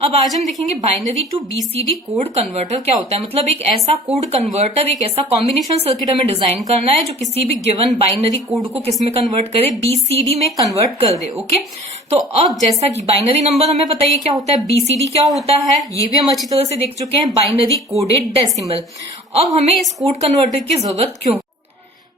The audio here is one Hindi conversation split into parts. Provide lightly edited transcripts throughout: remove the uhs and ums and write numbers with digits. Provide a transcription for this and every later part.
अब आज हम देखेंगे binary to BCD code converter क्या होता है। मतलब एक ऐसा कोड कन्वर्टर, एक ऐसा कॉम्बिनेशन सर्किट हमें डिजाइन करना है जो किसी भी गिवन बाइनरी कोड को किस में कन्वर्ट करे, बीसीडी में कन्वर्ट कर दे। ओके, तो अब जैसा कि बाइनरी नंबर हमें बताइए क्या होता है, बीसीडी क्या होता है, ये भी हम अच्छी तरह से देख चुके हैं, बाइनरी कोडेड डेसिमल। अब हमें इस कोड कन्वर्टर की जरूरत क्यों?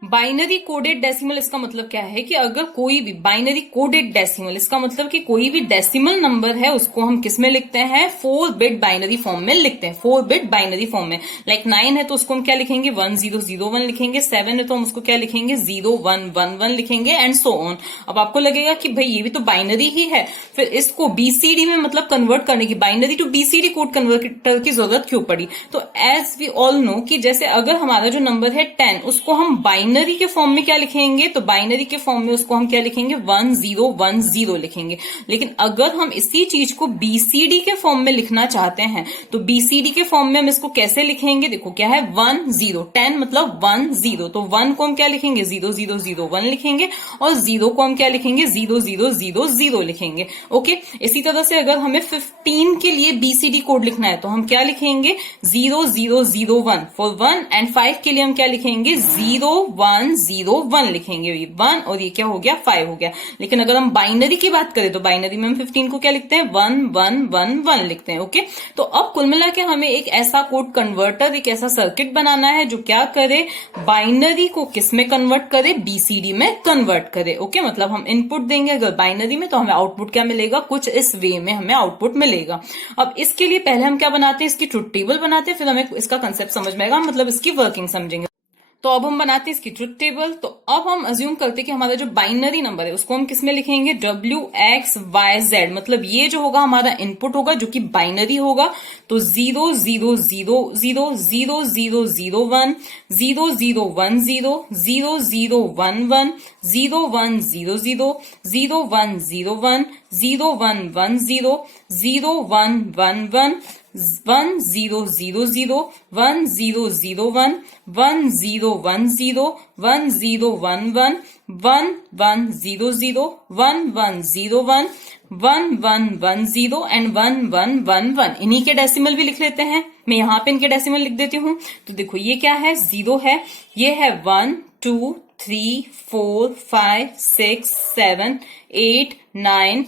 बाइनरी कोडेड डेसिमल इसका मतलब क्या है कि अगर कोई भी बाइनरी कोडेड डेसिमल, इसका मतलब कि कोई भी डेसिमल नंबर है उसको हम किस में लिखते हैं, 4 बिट बाइनरी फॉर्म में लिखते हैं, 4 बिट बाइनरी फॉर्म में। लाइक 9 है तो उसको हम क्या लिखेंगे, 1001 लिखेंगे, 7 है तो हम उसको क्या लिखेंगे, 0111 लिखेंगे, एंड सो ऑन। अब आपको लगेगा कि भाई ये भी तो बाइनरी ही है, फिर इसको बीसीडी में मतलब कन्वर्ट करने की, binary to BCD code converter की जरूरत क्यों पड़ी? तो एज वी ऑल नो कि जैसे अगर हमारा जो नंबर है 10, उसको हम बाइनरी के फॉर्म में क्या लिखेंगे, तो बाइनरी के फॉर्म में उसको हम क्या लिखेंगे, 1010 लिखेंगे। लेकिन अगर हम इसी चीज को बीसीडी के फॉर्म में लिखना चाहते हैं तो बीसीडी के फॉर्म में हम इसको कैसे लिखेंगे, देखो क्या है, 10 मतलब 10, तो 1 को हम क्या लिखेंगे, 0001 लिखेंगे, और 0 को हम क्या लिखेंगे, 0000 लिखेंगे। ओके, इसी तरह से अगर हमें 15 के लिए बीसीडी कोड लिखना है तो हम क्या लिखेंगे, 0001 फॉर 1, एंड 5 के लिए हम क्या लिखेंगे, 0101 लिखेंगे, ये 1 और ये क्या हो गया, 5 हो गया। लेकिन अगर हम बाइनरी की बात करें तो बाइनरी में हम 15 को क्या लिखते हैं, 1111 लिखते हैं। ओके, तो अब कुल मिला के हमें एक ऐसा कोड कन्वर्टर, एक ऐसा सर्किट बनाना है जो क्या करे, बाइनरी को किस में कन्वर्ट करे, बीसीडी में कन्वर्ट करे। ओके, मतलब हम इनपुट देंगे अगर बाइनरी में तो हमें आउटपुट क्या मिलेगा, कुछ इस वे में हमें आउटपुट मिलेगा। अब इसके लिए पहले हम क्या बनाते हैं, इसकी ट्रुथ टेबल बनाते हैं, फिर हमें इसका कंसेप्ट समझ में आएगा, मतलब इसकी वर्किंग समझेंगे। तो अब हम बनाते हैं इसकी ट्रुथ टेबल। तो अब हम अज्यूम करते हैं कि हमारा जो बाइनरी नंबर है उसको हम किस में लिखेंगे, WXYZ, मतलब ये जो होगा हमारा इनपुट होगा जो कि बाइनरी होगा। तो 0000 0001 0010 0011 0100 0101 0110 0110 0111 1000 1001 1010 1010 1111 1100 1101 1110 एंड 1111। इन्हीं के डेसिमल भी लिख लेते हैं, मैं यहां पे इनके डेसिमल लिख देती हूं। तो देखो ये क्या है, 0 है, ये है 1 2 3 4 5 6 7 8 9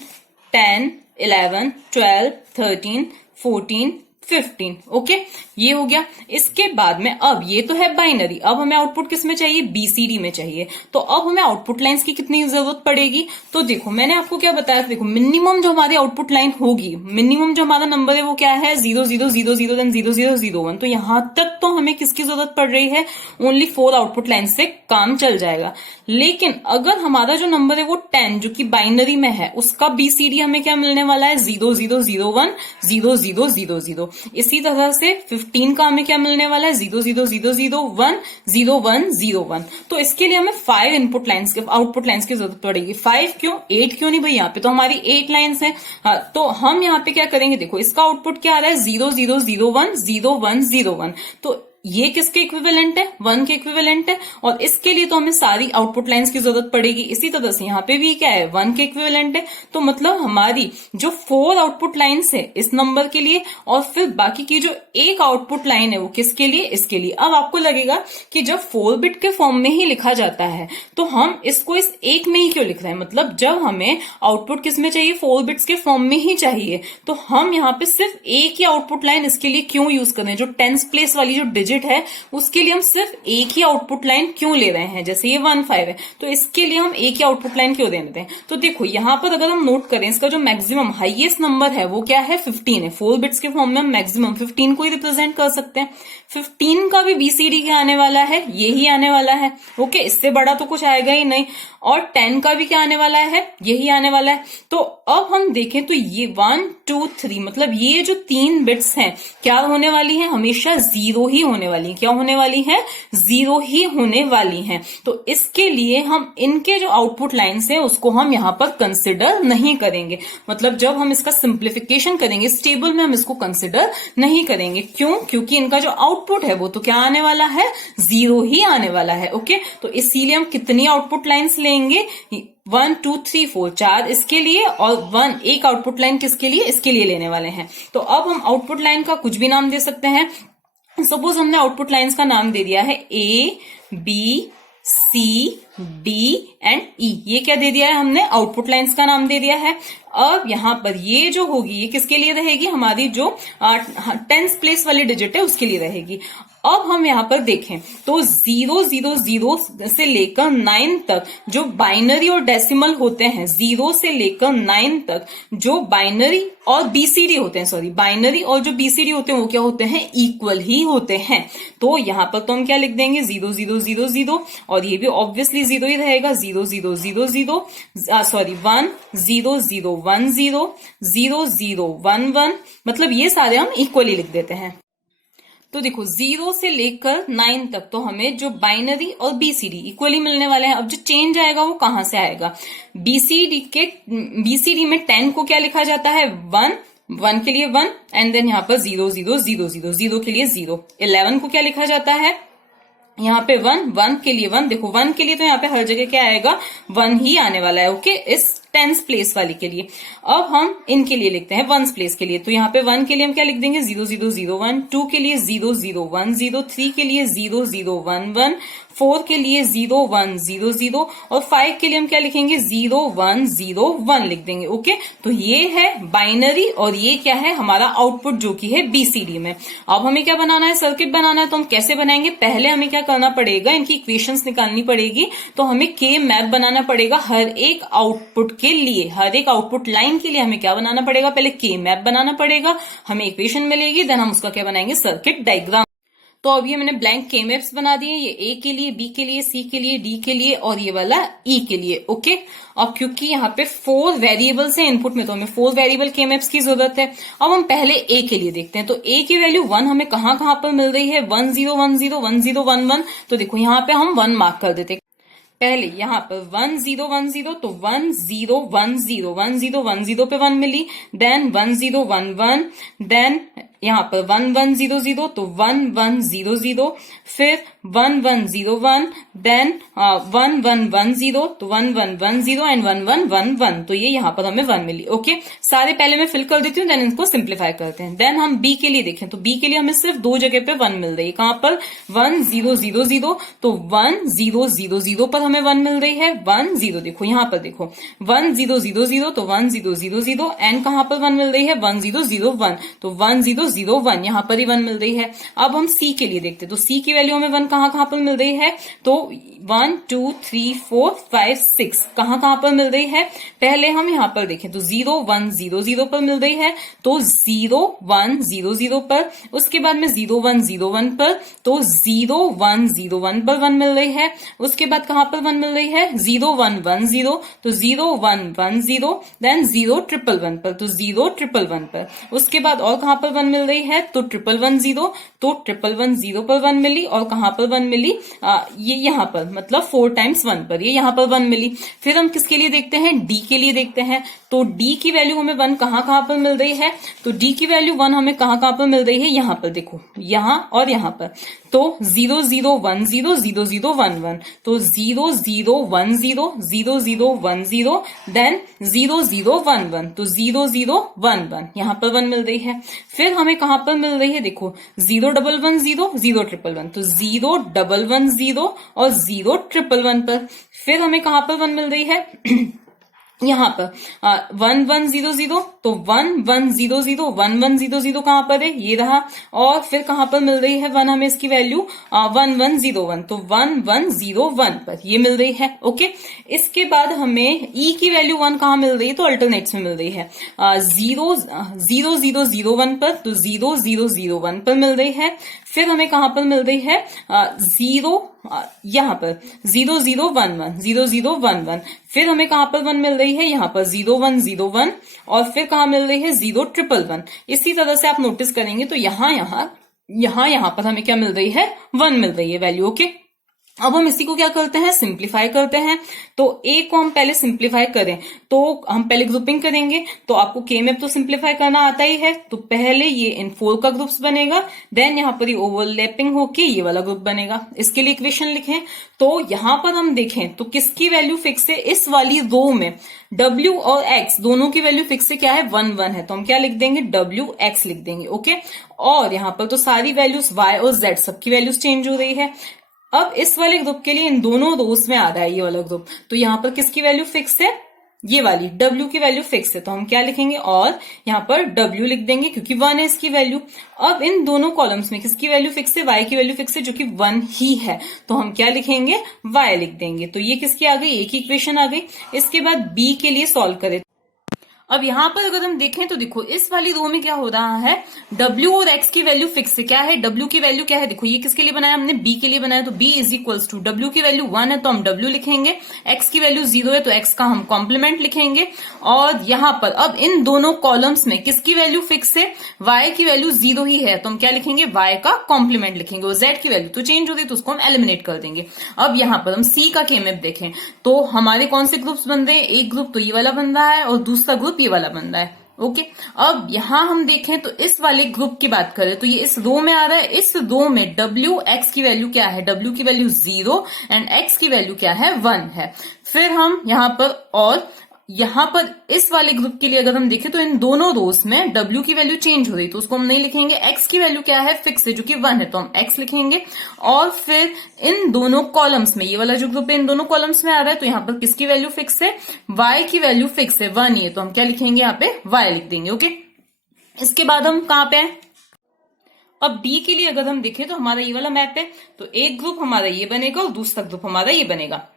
10 11 12 13 14 15। ओके, ये हो गया। इसके बाद में अब ये तो है बाइनरी, अब हमें आउटपुट किस में चाहिए, बीसीडी में चाहिए। तो अब हमें आउटपुट लाइंस की कितनी जरूरत पड़ेगी, तो देखो मैंने आपको क्या बताया, देखो मिनिमम जो हमारी आउटपुट लाइन होगी, मिनिमम जो हमारा नंबर है वो क्या है, 0000 देन 0001। तो यहां तक तो हमें किसकी जरूरत पड़ रही है, ओनली 4 आउटपुट लाइन से काम चल जाएगा। लेकिन अगर हमारा जो नंबर है वो 10 जो कि बाइनरी में है, उसका बीसीडी हमें क्या मिलने वाला है, 0001 0000। इसी तरह से 15 का हमें क्या मिलने वाला है, 000001 0101। तो इसके लिए हमें 5 इनपुट लाइंस के आउटपुट लाइंस की जरूरत पड़ेगी। 5 क्यों, 8 क्यों नहीं भाई, यहाँ पे तो हमारी 8 लाइंस है। हाँ, तो हम यहाँ पे क्या करेंगे, देखो इसका आउटपुट क्या आ रहा है, 0001 0101। तो ये किसके इक्विवेलेंट है, 1 के इक्विवेलेंट है, और इसके लिए तो हमें सारी आउटपुट लाइंस की जरूरत पड़ेगी। इसी तरह से यहाँ पे भी क्या है, 1 के इक्विवेलेंट है। तो मतलब हमारी जो 4 आउटपुट लाइंस है इस नंबर के लिए, और फिर बाकी की जो एक आउटपुट लाइन है वो किसके लिए, इसके लिए। अब आपको लगेगा कि जब 4 बिट के फॉर्म में ही लिखा जाता है तो हम इसको इस एक में ही क्यों लिख रहे हैं, मतलब जब हमें आउटपुट किस में चाहिए, 4 बिट्स के फॉर्म में ही चाहिए, तो हम यहाँ पे सिर्फ एक ही आउटपुट लाइन इसके लिए क्यों यूज कर रहे हैं, जो 10th प्लेस वाली जो डिजिट है उसके लिए हम सिर्फ एक ही आउटपुट लाइन क्यों ले रहे हैं, जैसे ये 15 है तो इसके लिए हम एक ही आउटपुट लाइन क्यों दे देते हैं। तो देखो यहां पर अगर हम नोट करें, इसका जो मैक्सिमम हाईएस्ट नंबर है वो क्या है, 15 है। 4 बिट्स के फॉर्म में हम मैक्सिमम 15 को ही रिप्रेजेंट कर सकते हैं। 15 का भी बीसीडी क्या आने वाला है, यही आने वाला है। ओके, इससे बड़ा तो कुछ आएगा ही नहीं। और 10 का भी क्या आने वाला है, यही आने वाला है। तो अब हम देखें तो ये 1 2 3 मतलब ये जो 3 बिट्स हैं क्या होने वाली है, हमेशा 0 ही होने वाली है। क्या होने वाली है, 0 ही होने वाली है। तो इसके लिए हम इनके जो आउटपुट लाइन्स है उसको हम यहां पर कंसिडर नहीं करेंगे। मतलब जब हम इसका सिंप्लीफिकेशन करेंगे इस टेबल में हम इसको कंसिडर नहीं करेंगे। क्यों, क्योंकि इनका जो आउटपुट है वो तो क्या आने वाला है, 0 ही आने वाला है। ओके, तो इसीलिए हम कितनी आउटपुट लाइन्स लेंगे, लेंगे 1 2 3 4 4 इसके लिए और 1 एक आउटपुट लाइन किसके लिए, इसके लिए लेने वाले हैं। तो अब हम आउटपुट लाइन का कुछ भी नाम दे सकते हैं। सपोज हमने आउटपुट लाइंस का नाम दे दिया है A B C D and E, ये क्या दे दिया है हमने, आउटपुट लाइंस का नाम दे दिया है। अब यहां पर ये जो होगी ये किसके लिए रहेगी, हमारी जो 10th प्लेस वाली डिजिट है उसके लिए रहेगी। अब हम यहां पर देखें तो 000 से लेकर 9 तक जो बाइनरी और डेसिमल होते हैं, 0 से लेकर 9 तक जो बाइनरी और बीसीडी होते हैं, सॉरी बाइनरी और जो बीसीडी होते हैं वो क्या होते हैं, इक्वल ही होते हैं। तो यहां पर तो हम क्या लिख देंगे 0000 और ये भी ऑब्वियसली 0 ही रहेगा, 0000 सॉरी 10010 0011, मतलब ये सारे हम इक्वली लिख देते हैं। तो देखो 0 से लेकर 9 तक तो हमें जो बाइनरी और बीसीडी इक्वली मिलने वाले हैं। अब जो चेंज आएगा वो कहां से आएगा, बीसीडी में 10 को क्या लिखा जाता है 1 के लिए 1 एंड देन यहाँ पर 0 के लिए 0। 11 को क्या लिखा जाता है यहाँ पे 1 के लिए 1, देखो 1 के लिए तो यहाँ पे हर जगह क्या आएगा 1 ही आने वाला है, ओके, इस 10th प्लेस वाली के लिए। अब हम इनके लिए लिखते हैं 1st प्लेस के लिए, तो यहाँ पे 1 के लिए हम क्या लिख देंगे 0001, 2 के लिए 0010, 3 के लिए 0011, 4 के लिए 0100 और 5 के लिए हम क्या लिखेंगे 0101 लिख देंगे, ओके। तो ये है बाइनरी और ये क्या है हमारा आउटपुट जो कि है बीसीडी में। अब हमें क्या बनाना है, सर्किट बनाना है। तो हम कैसे बनाएंगे, पहले हमें क्या करना पड़ेगा, इनकी इक्वेशंस निकालनी पड़ेगी। तो हमें के मैप बनाना पड़ेगा हर एक आउटपुट के लिए, हर एक आउटपुट लाइन के लिए हमें क्या बनाना पड़ेगा, पहले के मैप बनाना पड़ेगा, हमें इक्वेशन मिलेगी, देन हम उसका क्या बनाएंगे सर्किट डायग्राम। तो अभी मैंने ब्लैंक के मैप्स बना दिए, ये ए के लिए, बी के लिए, सी के लिए, डी के लिए और ये वाला ई के लिए, ओके। अब क्योंकि यहाँ पे 4 वेरिएबल्स हैं इनपुट में तो हमें 4 वेरिएबल के मैप्स की जरूरत है। अब हम पहले ए के लिए देखते हैं। तो ए की वैल्यू 1 हमें कहाँ कहाँ पर मिल रही है, 1010 1011। तो देखो यहाँ पे हम 1 मार्क कर देते, पहले यहाँ पर 1010 तो 1010 पे 1 मिली, देन 1011, देन यहाँ पर 1100 तो 1100, फिर 1101, देन 1110 तो 1110 एंड 1111, तो ये यहाँ पर हमें 1 मिली, ओके। सारे पहले मैं फिल कर देती हूँ, देन इनको सिंप्लीफाई करते हैं। देन हम बी के लिए देखें तो बी के लिए हमें सिर्फ 2 जगह पे 1 मिल रही है, कहाँ पर 1000, तो 1000 पर हमें 1 मिल रही है, 10, देखो यहाँ पर देखो 1000 तो 1000 एंड कहाँ पर 1 मिल रही है 1001, तो 1001 यहाँ पर ही 1 मिल रही है। अब हम सी के लिए देखते हैं, तो सी की वैल्यू हमें 1 कहाँ पर मिल रही है, तो 1 2 3 4 5 6 कहाँ पर मिल रही है, पहले हम यहाँ पर देखें तो 0100 पर मिल रही है, तो 0100 पर, उसके बाद में 0101 पर, तो 0101 पर 1 मिल रही है, उसके बाद कहाँ पर 1 मिल रही है 0110, तो 0110, देन 0111 पर, तो 0111 पर, उसके बाद और कहाँ पर 1 मिल रही है, तो 1110, तो 1110 पर 1 मिली, और कहाँ पर 1 मिली, ये यहाँ पर, मतलब 4 टाइम्स 1 पर, ये यहाँ पर 1 मिली। फिर हम किसके लिए देखते हैं, डी के लिए देखते हैं। तो डी की वैल्यू हमें 1 कहाँ पर मिल रही है, तो डी की वैल्यू 1 हमें कहाँ पर मिल रही है, यहाँ पर देखो, यहाँ और यहाँ पर, तो 0010 0011, तो 0010 0010, देन 0011, तो 0011 यहाँ पर 1 मिल रही है। फिर हमें कहाँ पर मिल रही है, देखो 0110 0111, तो 0110 और 0111 पर। फिर हमें कहाँ पर 1 मिल रही है यहाँ पर 1100, तो 1100 1100 कहाँ पर है, ये रहा। और फिर कहाँ पर मिल रही है 1 हमें इसकी वैल्यू 1101, तो 1101 पर ये मिल रही है, ओके। इसके बाद हमें ई की वैल्यू 1 कहाँ मिल रही है, तो अल्टरनेट्स में मिल रही है 0001 पर, तो 0001 पर मिल रही है। फिर हमें कहाँ पर मिल रही है यहाँ पर 0011, फिर हमें कहाँ पर 1 मिल रही है, यहाँ पर 0101, और फिर कहाँ मिल रही है 0111। इसी तरह से आप नोटिस करेंगे तो यहाँ पर हमें क्या मिल रही है 1 मिल रही है वैल्यू, ओके। अब हम इसी को क्या करते हैं, सिंप्लीफाई करते हैं। तो ए को हम पहले सिंप्लीफाई करें तो हम पहले ग्रुपिंग करेंगे। तो आपको के में तो सिंप्लीफाई करना आता ही है, तो पहले ये इन 4 का ग्रुप्स बनेगा, देन यहाँ पर ये ओवरलैपिंग होके ये वाला ग्रुप बनेगा। इसके लिए इक्वेशन लिखें तो यहां पर हम देखें तो किसकी वैल्यू फिक्स है, इस वाली रो में W और X दोनों की वैल्यू फिक्स है, क्या है 1 1 है, तो हम क्या लिख देंगे WX लिख देंगे। ओके, और यहां पर तो सारी वैल्यूज Y और Z सबकी वैल्यूज चेंज हो रही है। अब इस वाले ग्रुप के लिए इन दोनों रोज में आ रहा है ये वाला ग्रुप, तो यहां पर किसकी वैल्यू फिक्स है, ये वाली W की वैल्यू फिक्स है, तो हम क्या लिखेंगे और यहां पर W लिख देंगे क्योंकि 1 है इसकी वैल्यू। अब इन दोनों कॉलम्स में किसकी वैल्यू फिक्स है, Y की वैल्यू फिक्स है जो कि 1 ही है, तो हम क्या लिखेंगे Y लिख देंगे। तो ये किसकी आ गई, एक ही इक्वेशन आ गई। इसके बाद B के लिए सॉल्व करें। अब यहां पर अगर हम देखें तो देखो इस वाली रो में क्या हो रहा है, W और X की वैल्यू फिक्स है, क्या है W की वैल्यू क्या है, देखो ये किसके लिए बनाया हमने, B के लिए बनाया, तो B is equals to W की वैल्यू 1 है तो हम W लिखेंगे, X की वैल्यू 0 है तो X का हम कॉम्प्लीमेंट लिखेंगे। और यहां पर अब इन दोनों कॉलम्स में किसकी वैल्यू फिक्स है, Y की वैल्यू 0 ही है, तो हम क्या लिखेंगे Y का कॉम्प्लीमेंट लिखेंगे, और Z की वैल्यू तो चेंज हो रही तो उसको हम एलिमिनेट कर देंगे। अब यहां पर हम C का के मैप देखें तो हमारे कौन से ग्रुप्स बन रहे हैं, एक ग्रुप तो ये वाला बन रहा है और दूसरा ग्रुप ये वाला बन रहा है। ओके, अब यहां हम देखें तो इस वाले ग्रुप की बात करें तो ये इस रो में आ रहा है, इस रो में W X की वैल्यू क्या है, W की वैल्यू 0 एंड X की वैल्यू क्या है 1 है। फिर हम यहां पर और यहां पर इस वाले ग्रुप के लिए अगर हम देखें तो इन दोनों रोज में W की वैल्यू चेंज हो रही तो उसको हम नहीं लिखेंगे, X की वैल्यू क्या है फिक्स है जो कि 1 है तो हम X लिखेंगे। और फिर इन दोनों कॉलम्स में ये वाला जो ग्रुप है इन दोनों कॉलम्स में आ रहा है तो यहाँ पर किसकी वैल्यू फिक्स है, Y की वैल्यू फिक्स है 1 ही है, तो हम क्या लिखेंगे यहाँ पे Y लिख देंगे। ओके, इसके बाद हम कहाँ पे हैं, अब B के लिए अगर हम देखें तो हमारा ये वाला मैप है, तो एक ग्रुप हमारा ये बनेगा और दूसरा ग्रुप हमारा ये बनेगा।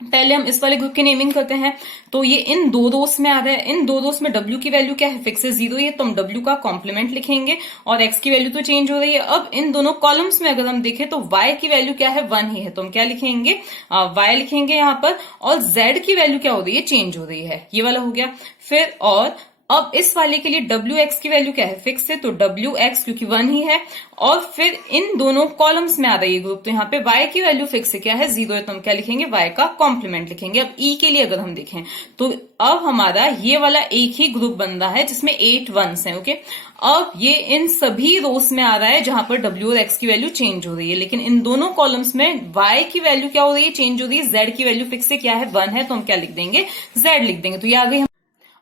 पहले हम इस वाले ग्रुप की नेमिंग करते हैं, तो ये इन दो रोस में आ रहा है, इन दो रोस में W की वैल्यू क्या है फिक्स है 0 ही है, तो हम W का कॉम्प्लीमेंट लिखेंगे और X की वैल्यू तो चेंज हो रही है। अब इन दोनों कॉलम्स में अगर हम देखें तो Y की वैल्यू क्या है 1 ही है, तो हम क्या लिखेंगे Y लिखेंगे यहाँ पर, और Z की वैल्यू क्या हो रही है चेंज हो रही है, ये वाला हो गया। फिर और अब इस वाले के लिए WX की वैल्यू क्या है फिक्स है, तो WX क्योंकि 1 ही है, और फिर इन दोनों कॉलम्स में आ रहा है ये ग्रुप, तो यहाँ पे Y की वैल्यू फिक्स है, क्या है 0 है, तो हम क्या लिखेंगे Y का कॉम्प्लीमेंट लिखेंगे। अब E के लिए अगर हम देखें तो अब हमारा ये वाला एक ही ग्रुप बन रहा है जिसमें 8 1s हैं। ओके, अब ये इन सभी रोस में आ रहा है जहां पर W और X की वैल्यू चेंज हो रही है, लेकिन इन दोनों कॉलम्स में Y की वैल्यू क्या हो रही है चेंज हो रही है, Z की वैल्यू फिक्स है, क्या है 1 है, तो हम क्या लिख देंगे Z लिख देंगे। तो ये आ गई।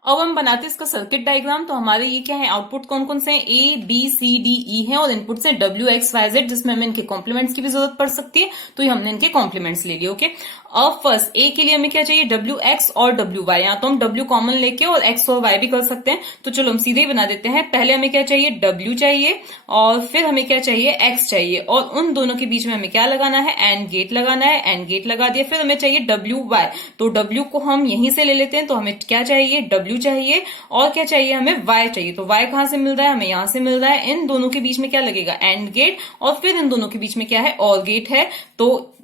अब हम बनाते हैं इसका सर्किट डायग्राम, तो हमारे ये क्या है आउटपुट कौन कौन से हैं, A B C D E है, और इनपुट से W X Y Z जिसमें हमें इनके कॉम्प्लीमेंट्स की भी जरूरत पड़ सकती है, तो ये हमने इनके कॉम्प्लीमेंट्स ले लिए। ओके, अब फर्स्ट A के लिए हमें क्या चाहिए W X और W Y, या तो हम W कॉमन लेके और X और Y भी कर सकते हैं, तो चलो हम सीधे ही बना देते हैं। पहले हमें क्या चाहिए W चाहिए, और फिर हमें क्या चाहिए X चाहिए, और उन दोनों के बीच में हमें क्या लगाना है एंड गेट लगाना है, एंड गेट लगा दिया। फिर हमें चाहिए W Y, तो W को हम यहीं से ले लेते हैं, तो हमें क्या चाहिए W चाहिए, और क्या चाहिए हमें Y चाहिए, तो Y कहां से मिल रहा है हमें यहां से मिल रहा है। इन दोनों के बीच में क्या लगेगा एंड गेट, और फिर इन दोनों के बीच में क्या है और गेट है, तो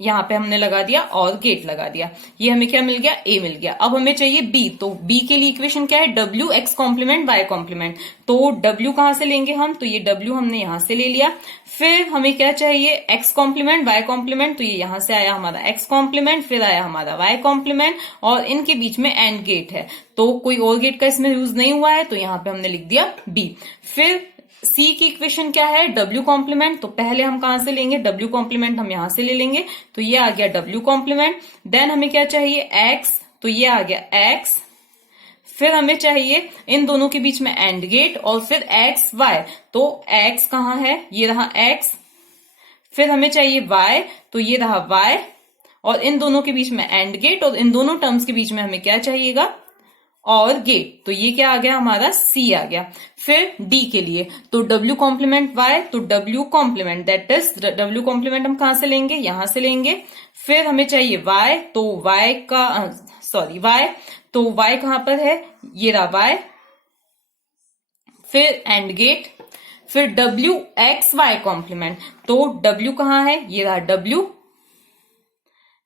यहां पे हमने लगा दिया और गेट लगा दिया। ये हमें क्या मिल गया A मिल गया। अब हमें चाहिए B, तो B के लिए इक्वेशन क्या है W X complement Y complement, तो W कहां से लेंगे हम, तो ये W हमने यहां से ले लिया। फिर हमें क्या चाहिए X कॉम्प्लीमेंट Y कॉम्प्लीमेंट, तो ये यहां से आया हमारा X कॉम्प्लीमेंट, फिर आया हमारा Y कॉम्प्लीमेंट, और इनके बीच में एंड गेट है, तो कोई और गेट का इसमें यूज नहीं हुआ है, तो यहां पे हमने लिख दिया B। फिर C की इक्वेशन क्या है W कॉम्प्लीमेंट, तो पहले हम कहां से लेंगे W कॉम्प्लीमेंट, हम यहां से ले लेंगे, तो ये आ गया W कॉम्प्लीमेंट। देन हमें क्या चाहिए X, तो ये आ गया X। फिर हमें चाहिए इन दोनों के बीच में एंड गेट, और फिर X Y, तो X कहां है ये रहा X। फिर हमें चाहिए Y, तो ये रहा Y, और इन दोनों के बीच में एंड गेट, और इन दोनों टर्म्स के बीच में हमें क्या चाहिएगा और गेट, तो ये क्या आ गया हमारा C आ गया। फिर D के लिए तो W कॉम्प्लीमेंट Y, तो W complement that is W complement हम कहां से लेंगे यहां से लेंगे। फिर हमें चाहिए Y, तो Y का Y, तो Y कहां पर है ये रहा Y। फिर एंड गेट, फिर W X Y कॉम्प्लीमेंट, तो W कहां है ये रहा W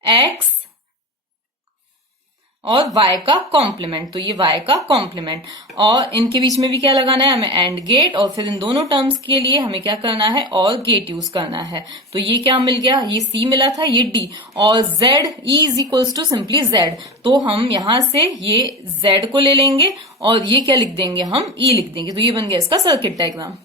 X और y का कॉम्प्लीमेंट, तो ये y का कॉम्प्लीमेंट। और इनके बीच में भी क्या लगाना है हमें, एंड गेट, और फिर इन दोनों टर्म्स के लिए हमें क्या करना है, और गेट यूज करना है। तो ये क्या मिल गया, ये c मिला था, ये d, और z e is equals to simply z। तो हम यहां से ये z को ले लेंगे और ये क्या लिख देंगे, हम e लिख देंगे। तो ये बन गया इसका सर्किट डायग्राम।